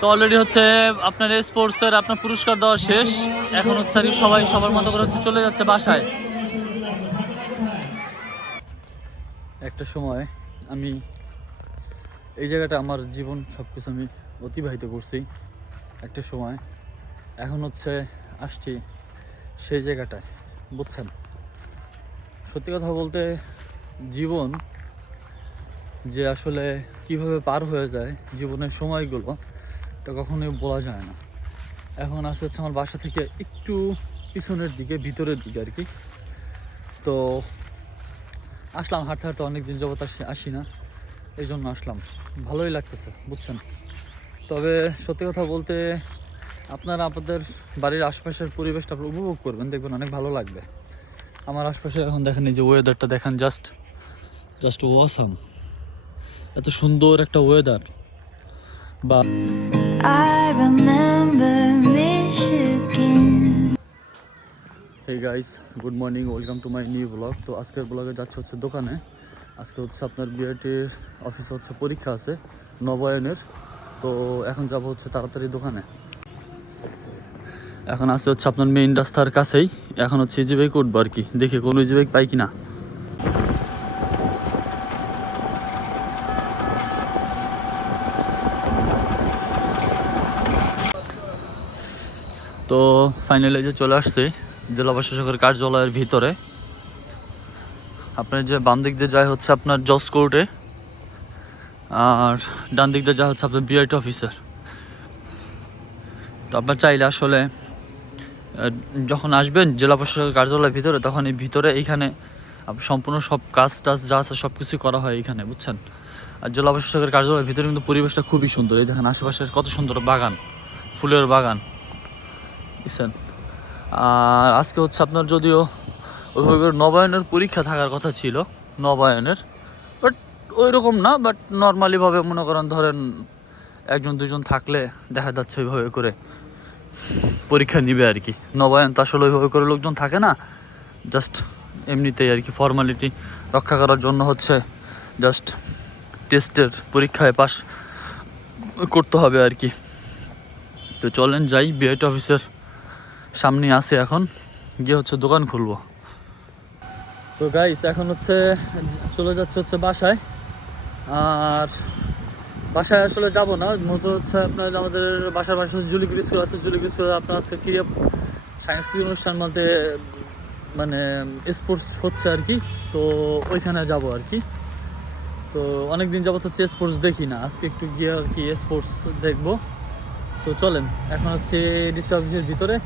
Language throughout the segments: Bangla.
তো অলরেডি হচ্ছে আপনার স্পোর্টসের আপনার পুরস্কার দেওয়া শেষ। এখন হচ্ছে আর কি সবাই সবার মতো করে হচ্ছে চলে যাচ্ছে বাসায়। একটা সময় আমি এই জায়গাটা আমার জীবন সব কিছু আমি অতিবাহিত করছি একটা সময়। এখন হচ্ছে আসছি সেই জায়গাটায়, বুঝছেন। সত্যি কথা বলতে জীবন যে আসলে কিভাবে পার হয়ে যায় জীবনের সময়গুলো, এটা কখনোই বলা যায় না। এখন আসলে হচ্ছে আমার বাসা থেকে একটু পিছনের দিকে, ভিতরের দিকে আর কি। তো আসলাম, হাঁটতে হাঁটতে অনেকদিন যাবত আসি না, এই জন্য আসলাম। ভালোই লাগতেছে, বুঝছেন। তবে সত্যি কথা বলতে আপনারা আপনাদের বাড়ির আশপাশের পরিবেশটা আপনারা উপভোগ করবেন, দেখবেন অনেক ভালো লাগবে। আমার আশপাশে এখন দেখেন, এই যে ওয়েদারটা দেখেন, জাস্ট ওয়াসাম। এত সুন্দর একটা ওয়েদার। বা hey guys, good morning, welcome to my new blog. তো আজকের ব্লগে যাচ্ছে হচ্ছে দোকানে। আজকে হচ্ছে আপনার বিআরটির অফিসে হচ্ছে পরীক্ষা আছে নবায়নের। তো এখন যাব হচ্ছে তাড়াতাড়ি দোকানে। এখন আসছে হচ্ছে আপনার মেইন রাস্তার কাছেই। এখন হচ্ছে ইজি বাইক উঠবো আর কি, দেখি কোনো ইজি বাইক পাই কিনা। তো ফাইনালি যে চলে আসছি জেলা প্রশাসকের কার্যালয়ের ভিতরে। আপনার যে বাম দিক দিয়ে যায় হচ্ছে আপনার জজ কোর্টে, আর ডান দিক দিয়ে যায় হচ্ছে আপনার বিআরটি অফিসার। তো আপনার চাইলে আসলে যখন আসবেন জেলা প্রশাসকের কার্যালয়ের ভিতরে, তখন এই ভিতরে এইখানে সম্পূর্ণ সব কাজ টাজ যা আছে সব কিছুই করা হয় এইখানে, বুঝছেন। আর জেলা প্রশাসকের কার্যালয়ের ভিতরে কিন্তু পরিবেশটা খুবই সুন্দর। এই দেখেন আশেপাশের কত সুন্দর বাগান, ফুলের বাগান, বুঝছেন। আর আজকে হচ্ছে আপনার যদিও ওইভাবে নবায়নের পরীক্ষা থাকার কথা ছিল, নবায়নের, বাট ওই রকম না। বাট নর্মালিভাবে মনে করেন, ধরেন একজন দুজন থাকলে দেখা যাচ্ছে ওইভাবে করে পরীক্ষা নিবে আর কি। নবায়ন তো আসলে ওইভাবে করে লোকজন থাকে না, জাস্ট এমনিতেই আর কি ফর্মালিটি রক্ষা করার জন্য হচ্ছে জাস্ট টেস্টের পরীক্ষায় পাস করতে হবে আর কি। তো চলেন যাই, বিআরটি অফিসের সামনে আসে, এখন গিয়ে হচ্ছে দোকান খুলবো। তো গাইস এখন হচ্ছে চলে যাচ্ছে হচ্ছে বাসায়। আর বাসায় আসলে যাব না, মূলত হচ্ছে আপনার আমাদের বাসার পাশে জুলিগিরি স্কুল আছে। জুলিগিরি স্কুল আপনার আজকে ক্রীড়া সাংস্কৃতিক অনুষ্ঠান মধ্যে মানে স্পোর্টস হচ্ছে আর কি। তো ওইখানে যাব আর কি। তো অনেকদিন যাবত হচ্ছে স্পোর্টস দেখি না, আজকে একটু গিয়ে আর কি স্পোর্টস দেখবো। তো চলেন, এখন হচ্ছে ডিসি অফিসের ভিতরে।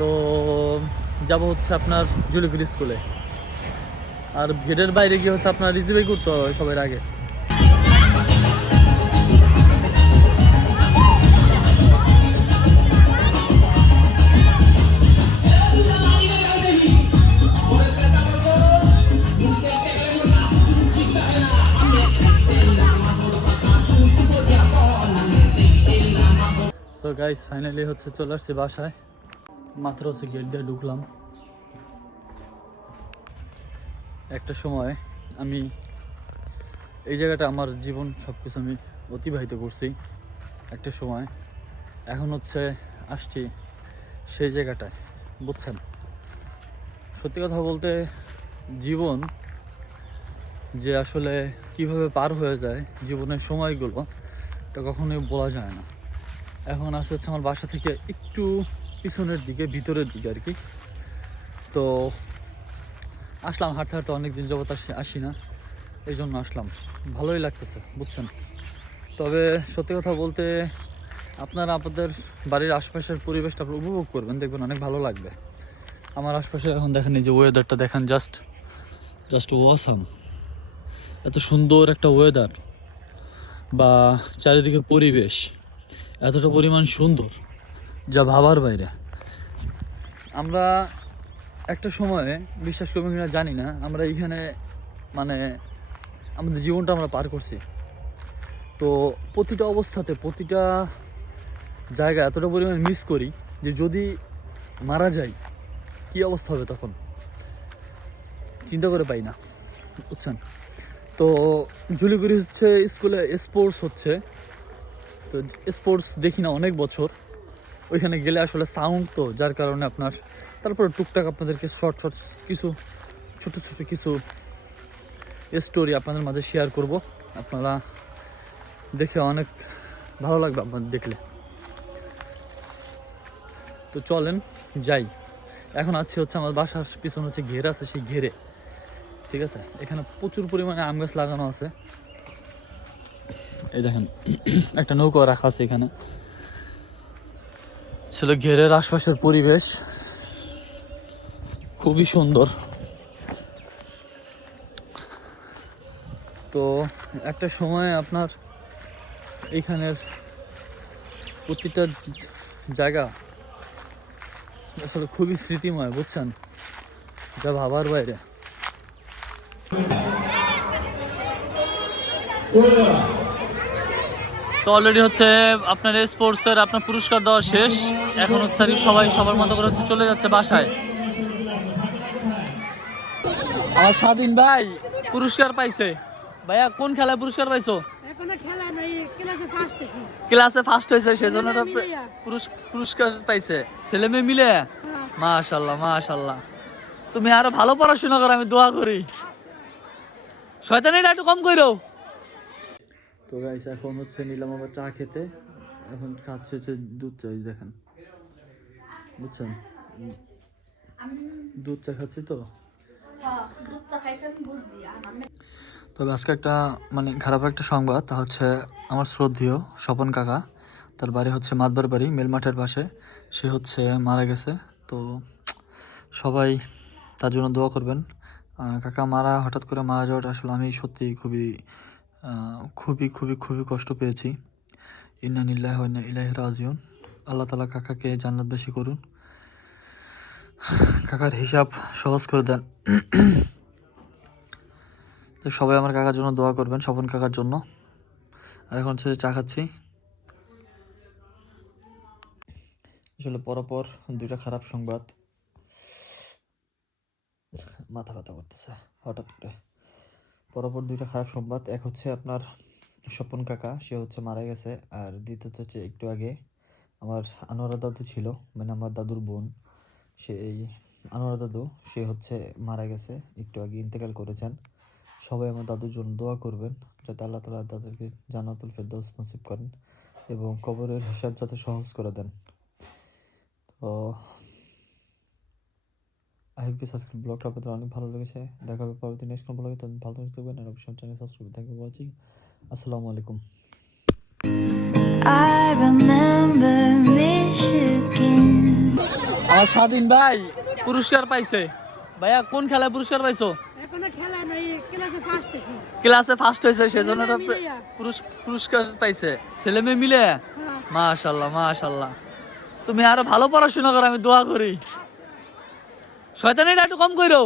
তো যাব হচ্ছে আপনার জুলিগিরি স্কুলে। আর গেটের বাইরে গিয়ে হচ্ছে আপনার রিসিভাই করতে হবে সবার আগে। সো গাইস ফাইনালি হচ্ছে চলে আসছি বাসায়, মাত্র হচ্ছে গেট দিয়ে ঢুকলাম। একটা সময় আমি এই জায়গাটা আমার জীবন সব কিছু আমি অতিবাহিত করছি একটা সময়। এখন হচ্ছে আসছি সেই জায়গাটায়, বুঝছেন। সত্যি কথা বলতে জীবন যে আসলে কিভাবে পার হয়ে যায় জীবনের সময়গুলো, এটা কখনোই বলা যায় না। এখন আসলে হচ্ছে আমার বাসা থেকে একটু পিছনের দিকে, ভিতরের দিকে আর কি। তো আসলাম, হাঁটতে হাঁটতে অনেকদিন যাবত আসি না, এই জন্য আসলাম। ভালোই লাগতেছে, বুঝছেন। তবে সত্যি কথা বলতে আপনারা আপনাদের বাড়ির আশপাশের পরিবেশটা আপনারা উপভোগ করবেন, দেখবেন অনেক ভালো লাগবে। আমার আশপাশে এখন দেখেন, এই যে ওয়েদারটা দেখেন, জাস্ট ওয়াসাম। এত সুন্দর একটা ওয়েদার, বা চারিদিকে পরিবেশ এতটা পরিমাণ সুন্দর যা ভাবার বাইরে। আমরা একটা সময়ে, বিশ্বাস করবেন কিনা জানি না, আমরা এইখানে মানে আমাদের জীবনটা আমরা পার করছি। তো প্রতিটা অবস্থাতে, প্রতিটা জায়গা এতটা পরিমাণ মিস করি যে যদি মারা যাই কী অবস্থা হবে তখন চিন্তা করে পাই না, বুঝছেন। তো জুলিগুড়ি হচ্ছে স্কুলে স্পোর্টস হচ্ছে, তো স্পোর্টস দেখি না অনেক বছর, ওইখানে গেলে আসলে সাউন্ড তো, যার কারণে আপনার তারপরে টুকটাক আপনাদেরকে শর্ট শর্ট কিছু ছোট ছোট কিছু স্টোরি আপনাদের মাঝে শেয়ার করব, আপনারা দেখে অনেক ভালো লাগবে আপনাদের দেখলে। তো চলেন যাই। এখন আছি হচ্ছে আমার বাসার পিছনে হচ্ছে ঘের আছে, সেই ঘেরে, ঠিক আছে। এখানে প্রচুর পরিমাণে আম গাছ লাগানো আছে। এই দেখেন একটা নৌকা রাখা আছে এখানে। ছিল ঘেরের আশপাশের পরিবেশ খুবই সুন্দর। তো একটা সময় আপনার এইখানের প্রতিটা জায়গা আসলে খুবই স্মৃতিময়, বুঝছেন, যা ভাবার বাইরে। তো অলরেডি হচ্ছে আপনার স্পোর্টসের আপনার পুরস্কার দেওয়া শেষ। এখন হচ্ছে আর কি সবাই সবার মতো করে হচ্ছে চলে যাচ্ছে বাসায়। আমার স্বাধীন ভাই পুরস্কার পাইছে। ভাইয়া কোন খেলায় পুরস্কার পাইছো? ক্লাসে ফার্স্ট হয়েছে, সেজন্য পুরস্কার পাইছে। ছেলে মেয়ে মিলে? মাশাআল্লাহ মাশাআল্লাহ। তুমি আরো ভালো পড়াশোনা করো, আমি দোয়া করি। শয়তানিটা একটু কম কইরো। তো গাইস এখন হচ্ছে নিলাম আবার চা খেতে। এখন খাচ্ছে হচ্ছে দুধ চা, দেখেন, বুঝছেন, দুধ চা খাচ্ছি। তো তবে আজকে একটা মানে খারাপ একটা সংবাদ, তা হচ্ছে আমার শ্রদ্ধেয় স্বপন কাকা, তার বাড়ি হচ্ছে মাতবার বাড়ি মেলমাঠের পাশে, সে হচ্ছে মারা গেছে। তো সবাই তার জন্য দোয়া করবেন। কাকা হঠাৎ করে মারা যাওয়াটা আসলে আমি সত্যি খুবই খুবই খুবই খুবই কষ্ট পেয়েছি। ইন্না লিল্লাহি ওয়া ইন্না ইলাইহি রাজিউন। আল্লাহ তাআলা কাকাকে জান্নাতবাসী করুন, কাকার হিসাব সহজ করে দেন। তো সবাই আমার কাকার জন্য দোয়া করবেন, স্বপন কাকার জন্য। আর এখন হচ্ছে চা খাচ্ছি। আসলে পরপর দুইটা খারাপ সংবাদ, মাথা ব্যথা করতেছে হঠাৎ করে। পরপর দুইটা খারাপ সংবাদ, এক হচ্ছে আপনার স্বপন কাকা, সে হচ্ছে মারা গেছে। আর দ্বিতীয়ত হচ্ছে একটু আগে আমার আনোয়ারা দাদু ছিল, মানে আমার দাদুর বোন, সেই আনোয়ারা দাদু, সে হচ্ছে মারা গেছে, একটু আগে ইন্তেকাল করেছেন। সবাই আমার দাদুর জন্য দোয়া করবেন, যাতে আল্লাহ তাআলা তাদেরকে জান্নাতুল ফেরদাউস নসিব করেন এবং কবরের হিসাব যাতে সহজ করে দেন। তো আই হোপ আজকের ব্লগটা আপনাদের অনেক ভালো লেগেছে। দেখা হবে পরবর্তী নেক্সট কোনো ব্লগে। তখন ভালো থাকবেন আর অবশ্যই channel subscribe. Thank you for watching. আসসালামু আলাইকুম। I remember Michigan. আমার স্বাধীন ভাই পুরস্কার পাইছে। ভাইয়া কোন খেলায় পুরস্কার পাইছো? ক্লাসে ফার্স্ট হয়েছে, সেজন্য পুরস্কার পাইছে। ছেলে মেয়ে মিলে? মাশাআল্লাহ মাশাআল্লাহ। তুমি আরো ভালো পড়াশোনা করো, আমি দোয়া করি। শয়তানিটা একটু কম কইরো।